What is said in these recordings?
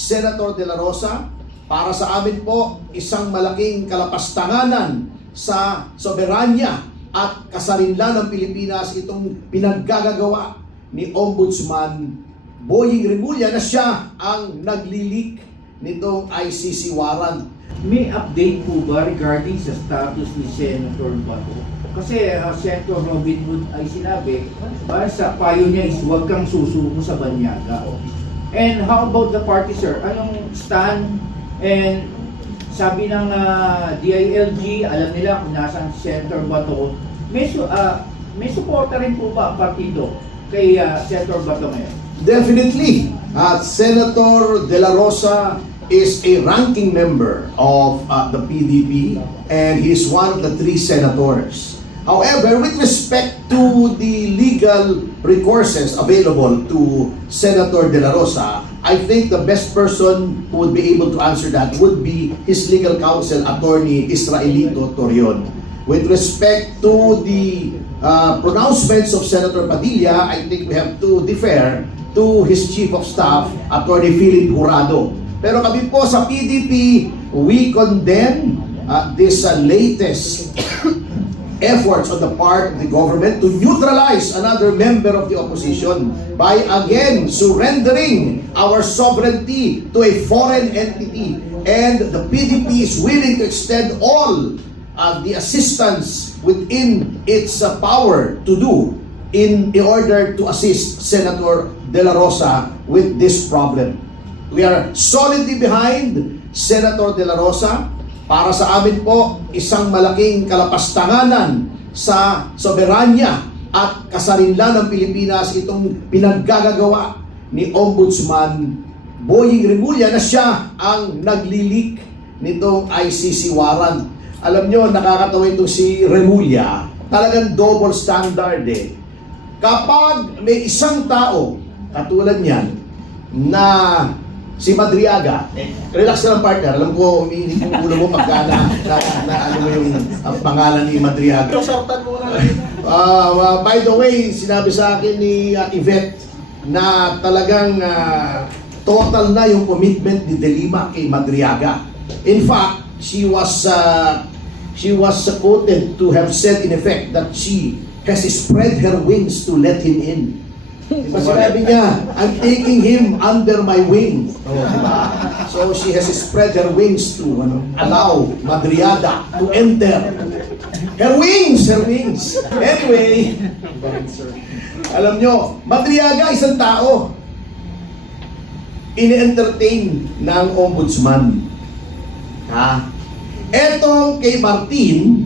Senator De La Rosa. Para sa amin po, isang malaking kalapastanganan sa soberanya at kasarinlan ng Pilipinas itong pinaggagawa ni Ombudsman Boying Remulla na siya ang naglilik nitong ICC warrant. May update po ba regarding sa status ni Senator Bato? Kasi Senator Robin Hood ay sinabi, sa payo niya is huwag kang susuko sa banyaga. And how about the party, sir? Anong stand? And sabi ng DILG, alam nila kung nasaan si Senator Bato. May suporta rin po ba ang partido kay Senator Bato ngayon? Definitely. Senator De La Rosa is a ranking member of the PDP and he is one of the 3 senators. However, with respect to the legal recourses available to Senator De La Rosa, I think the best person who would be able to answer that would be his legal counsel, Attorney Israelito Torion. With respect to the pronouncements of Senator Padilla, I think we have to defer to his Chief of Staff, Attorney Philip Jurado. Pero kami po sa PDP, we condemn this latest efforts on the part of the government to neutralize another member of the opposition by again surrendering our sovereignty to a foreign entity. And the PDP is willing to extend all the assistance within its power to do in order to assist Senator De La Rosa with this problem. We are solidly behind Senator De La Rosa. Para sa amin po, isang malaking kalapastanganan sa soberanya at kasarinlan ng Pilipinas itong pinaggagawa ni Ombudsman Boying Remulla na siya ang naglilik nitong ICC warrant. Alam nyo, nakakatawa itong si Remulla, talagang double standard eh. Kapag may isang tao, katulad niyan, na si Madriaga, relax na lang partner, alam ko umiinit yung ulo mo pagka na ano mo yung pangalan ni Madriaga. By the way, sinabi sa akin ni Yvette na talagang total na yung commitment ni De Lima kay Madriaga. In fact, she was quoted to have said in effect that she has spread her wings to let him in. Diba sinabi niya, I'm taking him under my wing. Diba? So she has spread her wings to allow Madriaga to enter. Her wings! Anyway, alam nyo, Madriaga isang tao. Ini-entertain ng ombudsman. Etong kay Martin,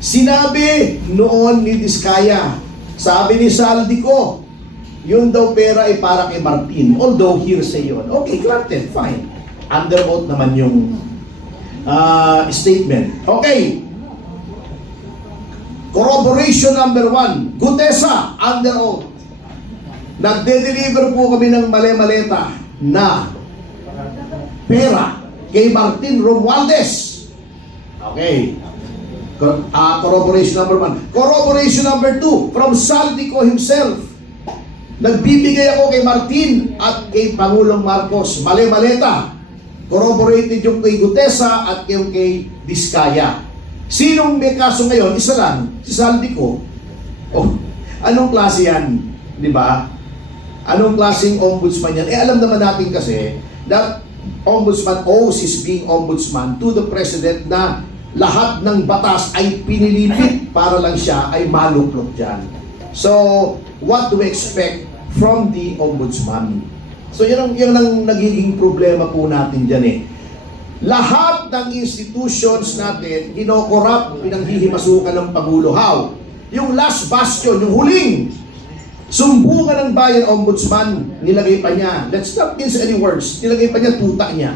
sinabi noon ni Diskaya, sabi ni Saldico, yun daw pera ay para kay Martin. Although hearsay yun. Okay, granted, fine. Under oath naman yung statement. Okay. Corroboration number 1. Gutesa, under oath. Nagde-deliver po kami ng mali-maleta na pera kay Martin Romualdez. Okay. Corroboration number 1. Corroboration number 2, from Saldico himself. Nagbibigay ako kay Martin at kay Pangulong Marcos mali-maleta. Corroborated yung kay Gutesa at yung kay Diskaya. Sinong may kaso ngayon? Isa lang, si Saldico. Oh, anong klase yan? Di ba? Anong klaseng ombudsman yan? Alam naman natin kasi that ombudsman owes his being ombudsman to the president na lahat ng batas ay pinilipit para lang siya ay maluklok dyan. So, what do we expect from the ombudsman? So, yan ang nagiging problema po natin dyan eh. Lahat ng institutions natin, kinokorrupt, pinanghihimasukan ng Pangulo. How? Yung last bastion, yung huling sumbungan ng bayan ombudsman, nilagay pa niya, let's not mince any words, nilagay pa niya tuta niya.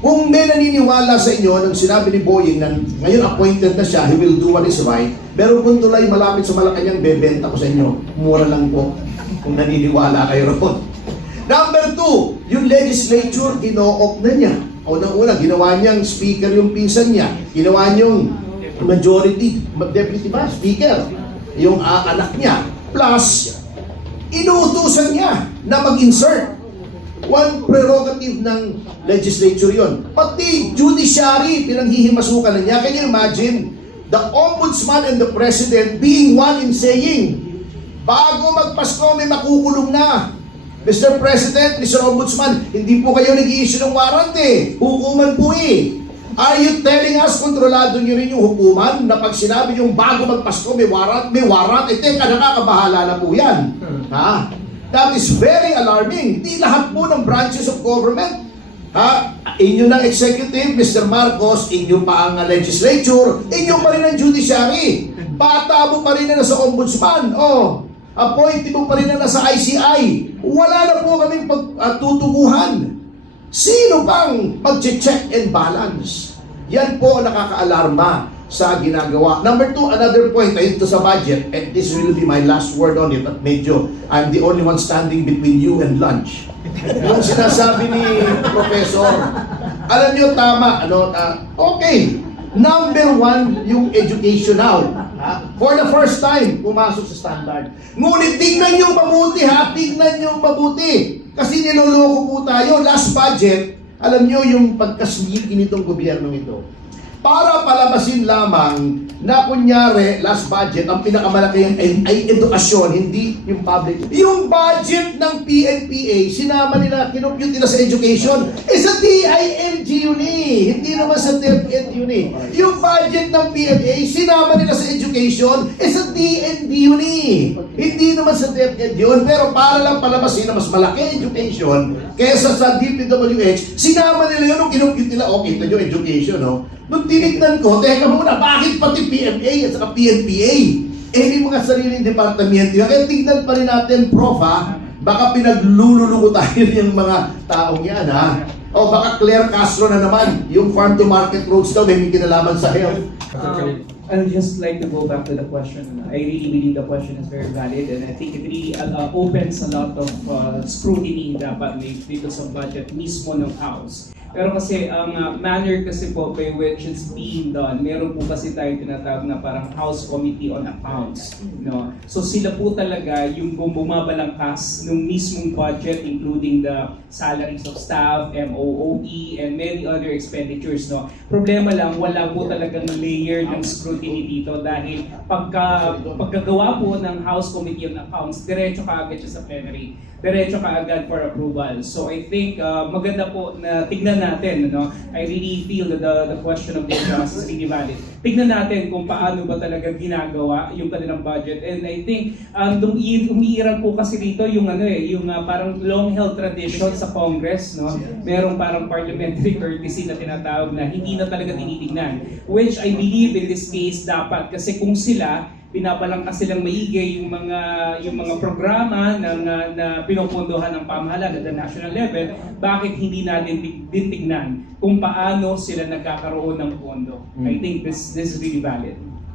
Kung may naniniwala sa inyo nung sinabi ni Boying na ngayon appointed na siya, he will do what is right, pero kung tulay malapit sa Malacanang, bebenta ko sa inyo, mura lang po kung naniniwala kayo ron. Number 2, yung legislature, gino-off na niya. Unang-una, ginawa niyang speaker yung pinsan niya, ginawa niyang majority, deputy ba, speaker, yung anak niya, plus, inuutusan niya na mag-insert One prerogative ng legislature yon. Pati judiciary, pinanghihimasukan na niya. Can you imagine? The Ombudsman and the President being one in saying, bago magpasko may makukulong na. Mr. President, Mr. Ombudsman, hindi po kayo nag-i-issue ng warrant eh. Hukuman po eh. Are you telling us, kontrolado nyo rin yung hukuman na pag sinabi yung bago magpasko may warrant, eh teka, nakakabahala na po yan. Ha? That is very alarming. Hindi lahat po ng branches of government. Ha? Inyo ng executive, Mr. Marcos, inyo pa ang legislature, inyo pa rin ang judiciary. Bata mo pa rin na nasa ombudsman. Appointee mo pa rin na nasa ICI. Wala na po kaming pagtutuguhan. Sino bang mag-check and balance? Yan po ang nakaka-alarma sa ginagawa. Number 2, another point, ayun to sa budget, and this will be my last word on it, at medyo, I'm the only one standing between you and lunch. Yung sinasabi ni Professor, alam nyo, tama, okay, number 1, yung educational. For the first time, pumasok sa standard. Ngunit tignan nyo mabuti tignan nyo mabuti. Kasi niloloko po tayo. Last budget, alam nyo yung pagkaswiki nitong gobyernong ito. Para palabasin lamang na kunyari, last budget, ang pinakamalaki ay edukasyon, hindi yung public. Yung budget ng PNPA, sinama nila, kinumpute nila sa education, sa DILG yun eh. Hindi naman sa DepEd yun eh. Yung budget ng PNPA, sinama nila sa education, sa DND yun eh. Hindi naman sa DepEd yun, pero para lang palabasin na mas malaki education kesa sa DPWH, sinama nila yun nung kinumpute nila, okay, ito yung education, no? Nung tinignan ko, teka muna, bakit pati PMA at saka PNPA? May mga sariling departamento. Kaya tignan pa rin natin, Prof, baka pinaglululuko tayo yung mga taong yan, ha? O baka Claire Castro na naman, yung farm to market roads daw, may kinalaman sa health. I would just like to go back to the question. I really believe the question is very valid, and I think it really opens a lot of scrutiny dapat dito sa budget mismo ng House. Pero kasi ang manner kasi po by which it's being done, meron po kasi tayong tinatawag na parang House Committee on Accounts, no? So sila po talaga yung bumabalangkas ng mismong budget, including the salaries of staff, MOOE, and many other expenditures, no? Problema lang, wala po talagang layer ng scrutiny dito dahil pagkagawa po ng House Committee on Accounts, diretso ka agad siya sa plenary, diretso ka agad for approval. So I think maganda po na tignan natin, no? I really feel that the question of the is really valid. Tignan natin kung paano ba talaga ginagawa yung kanilang budget, and I think umiiral po kasi dito yung parang long-held tradition sa Congress, no? Merong parang parliamentary courtesy na tinatawag na hindi na talaga tinitignan, which I believe in this case dapat, kasi kung sila pinabalangkas silang maigi yung mga programa na pinupunduhan ng pamahalaan at the national level, bakit hindi natin tignan kung paano sila nagkakaroon ng pondo? I think this is really valid.